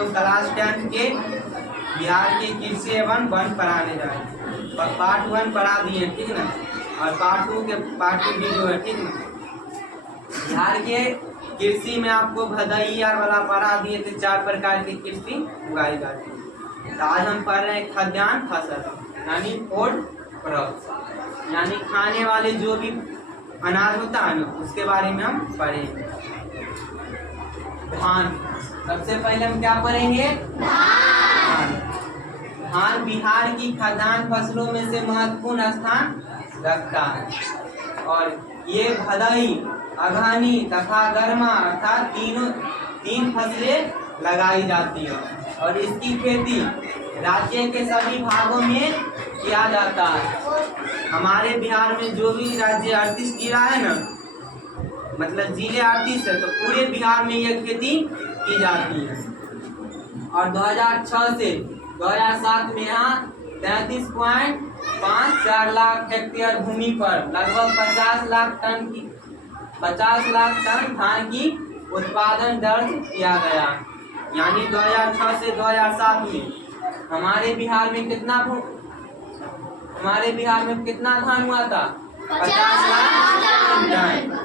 आपको क्लास 10 के बिहार के कृषि एवं वन पढ़ाने जाए। पार्ट 1 पढ़ा दिए, ठीक ना, और पार्ट 2 वीडियो है, ठीक ना। बिहार के कृषि में आपको भदई वाला पढ़ा दिए थे, 4 प्रकार की कृषि उगाई जाती है। तो आज हम पढ़ रहे हैं खाद्यान्न फसल, यानी फूड क्रॉप्स, यानी खाने वाले जो भी अनाज होता है ना, उसके बारे में हम पढ़ेंगे। धान, सबसे पहले हम क्या पढ़ेंगे? धान। धान बिहार की खाद्यान्न फसलों में से महत्वपूर्ण स्थान रखता है और ये भदई, अगहनी तथा गर्मा अर्थात तीन फसलें लगाई जाती है और इसकी खेती राज्य के सभी भागों में किया जाता है। हमारे बिहार में जो भी राज्य 38 जिला है ना, मतलब जिले 38 है, तो पूरे बिहार में यह खेती की जाती है। और 2006 से 2007 में यहाँ 33.54 लाख हेक्टेयर भूमि पर लगभग 50 लाख टन धान की उत्पादन दर्ज किया गया। यानी 2006 से 2007 में हमारे बिहार में कितना धान हुआ था? 50 लाख टन।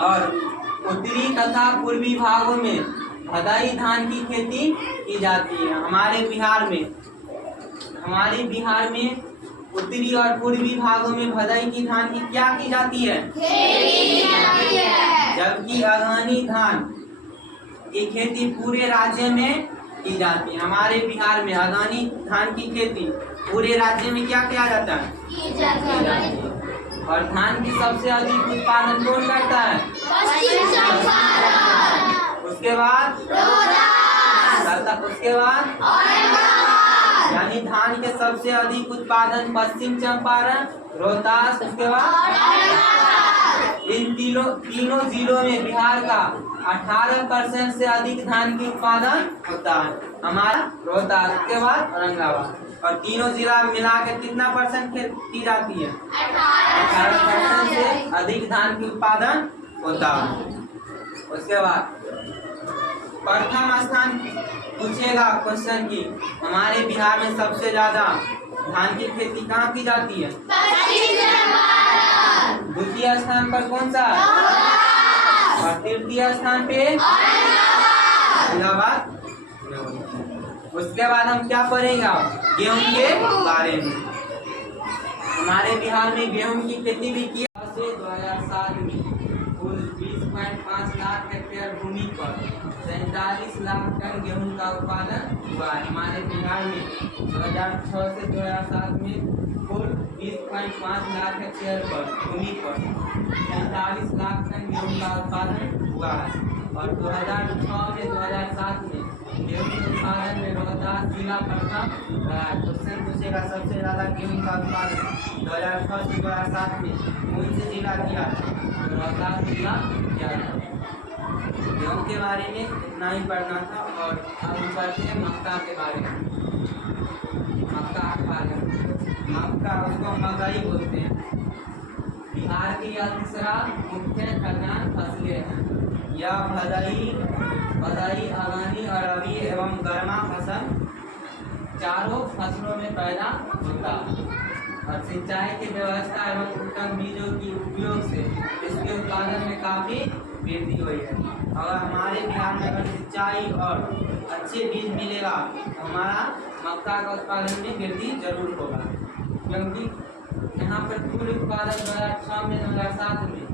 और उत्तरी तथा पूर्वी भागों में भदई धान की खेती की जाती है। हमारे बिहार में उत्तरी और पूर्वी भागों में भदई की धान की क्या की जाती है? जबकि अगहनी धान की खेती पूरे राज्य में की जाती है। हमारे बिहार में अगहनी धान की खेती पूरे राज्य में क्या किया जाता है? की जाती है। और धान की सबसे अधिक उत्पादन कौन करता है? उसके बाद यानी धान के सबसे अधिक उत्पादन पश्चिम चंपारण, रोहतास, उसके बाद इन तीनों जिलों में बिहार का 18% से अधिक धान की उत्पादन होता है। हमारा रोहतास, उसके बाद औरंगाबाद, और तीनों जिला मिलाकर कितना परसेंट की जाती है? 18% से अधिक धान की उत्पादन होता है। उसके बाद प्रथम स्थान पूछेगा क्वेश्चन की हमारे बिहार में सबसे ज्यादा धान की खेती कहाँ की जाती है? द्वितीय स्थान पर कौन सा? और तृतीय स्थान पे इलाहाबाद। उसके बाद हम क्या पढ़ेंगे? गेहूं के बारे में। हमारे बिहार में गेहूं की खेती भी की से 2007 में कुल 20.5 लाख हेक्टेयर भूमि पर 47 लाख टन गेहूं का उत्पादन हुआ है। हमारे बिहार में 2006 से 2007 में कुल 20.5 लाख हेक्टेयर पर भूमि पर 47 लाख टन गेहूं का उत्पादन हुआ है। और 2006 से 2007 में गेहूं के उत्पादन में रोहतास जिला प्रथम रहा। क्वेश्चन पूछेगा सबसे ज्यादा गेहूं का उत्पादन 2006 से 2007 में कौन से जिला किया? रोहतास जिला किया था। गेहूं के बारे में इतना ही पढ़ना था। और अब हम पढ़ते हैं मक्का के बारे में। मक्का उसको मकई बोलते हैं। बिहार की यह तीसरा मुख्य खाद्यान्न फसलें हैं। यह भदई, अगहनी और रबी एवं गर्मा फसल चारों फसलों में पैदा होता है। और सिंचाई की व्यवस्था एवं उत्तम बीजों की उपयोग से इसके उत्पादन में काफी वृद्धि हुई है। अगर हमारे बिहार में अगर सिंचाई और अच्छे बीज मिलेगा तो हमारा मक्का का उत्पादन में वृद्धि जरूर होगा, क्योंकि यहाँ पर कुल उत्पादन 2006 में 2007 में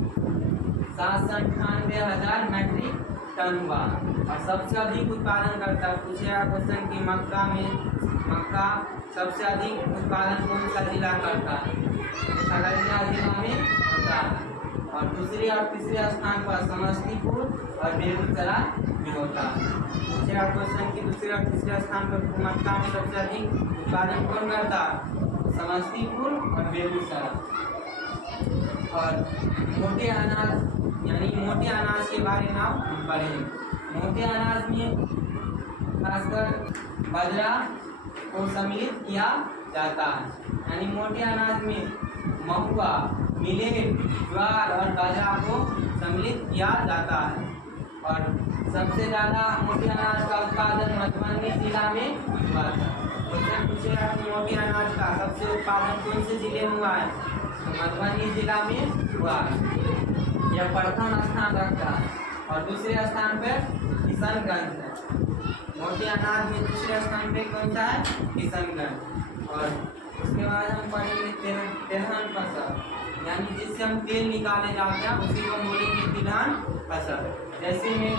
798,000 मैट्रिक टन हुआ। और सबसे अधिक उत्पादन करता है, पूछेगा क्वेश्चन की मक्का सबसे अधिक उत्पादन कौन सा जिला करता है? खगड़िया जिला में होता है। और दूसरे और तीसरे स्थान पर समस्तीपुर और बेगूसराय में होता है। पूछेगा क्वेश्चन की दूसरे और तीसरे स्थान पर मक्का में सबसे अधिक उत्पादन कौन करता है? समस्तीपुर और बेगूसराय। और मोटे अनाज के बारे में आप पढ़ेंगे। मोटे अनाज में खासकर बाजरा को सम्मिलित किया जाता है। यानी मोटे अनाज में महुआ, मिलेट, ज्वार और बाजरा को सम्मिलित किया जाता है। और सबसे ज्यादा मोटे अनाज का उत्पादन मधुबनी जिला में हुआ था। क्वेश्चन पूछेगा कि मोटे अनाज का सबसे उत्पादन कौन से जिले में हुआ है, तो मधुबनी जिला में हुआ है। यह प्रथम स्थान रखता है और दूसरे स्थान पर किशनगंज है। मोटे अनाज में दूसरे स्थान पे कौन सा है, किशनगंज। और उसके बाद हम पढ़ेंगे तिलहन फसल, यानी जिससे हम तेल निकाले जाते हैं उसी को बोलेंगे तिलहन फसल। जैसे में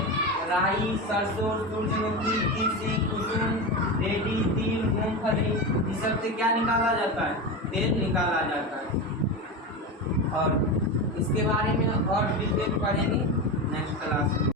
राई, सरसों, सूरजमुखी, तीसी, कुसुम, रेडी, तिल, मूंगफली, इस सब से क्या निकाला जाता है, तेल निकाला जाता है। और इसके बारे में और डिटेल पढ़ेंगे नेक्स्ट क्लास में।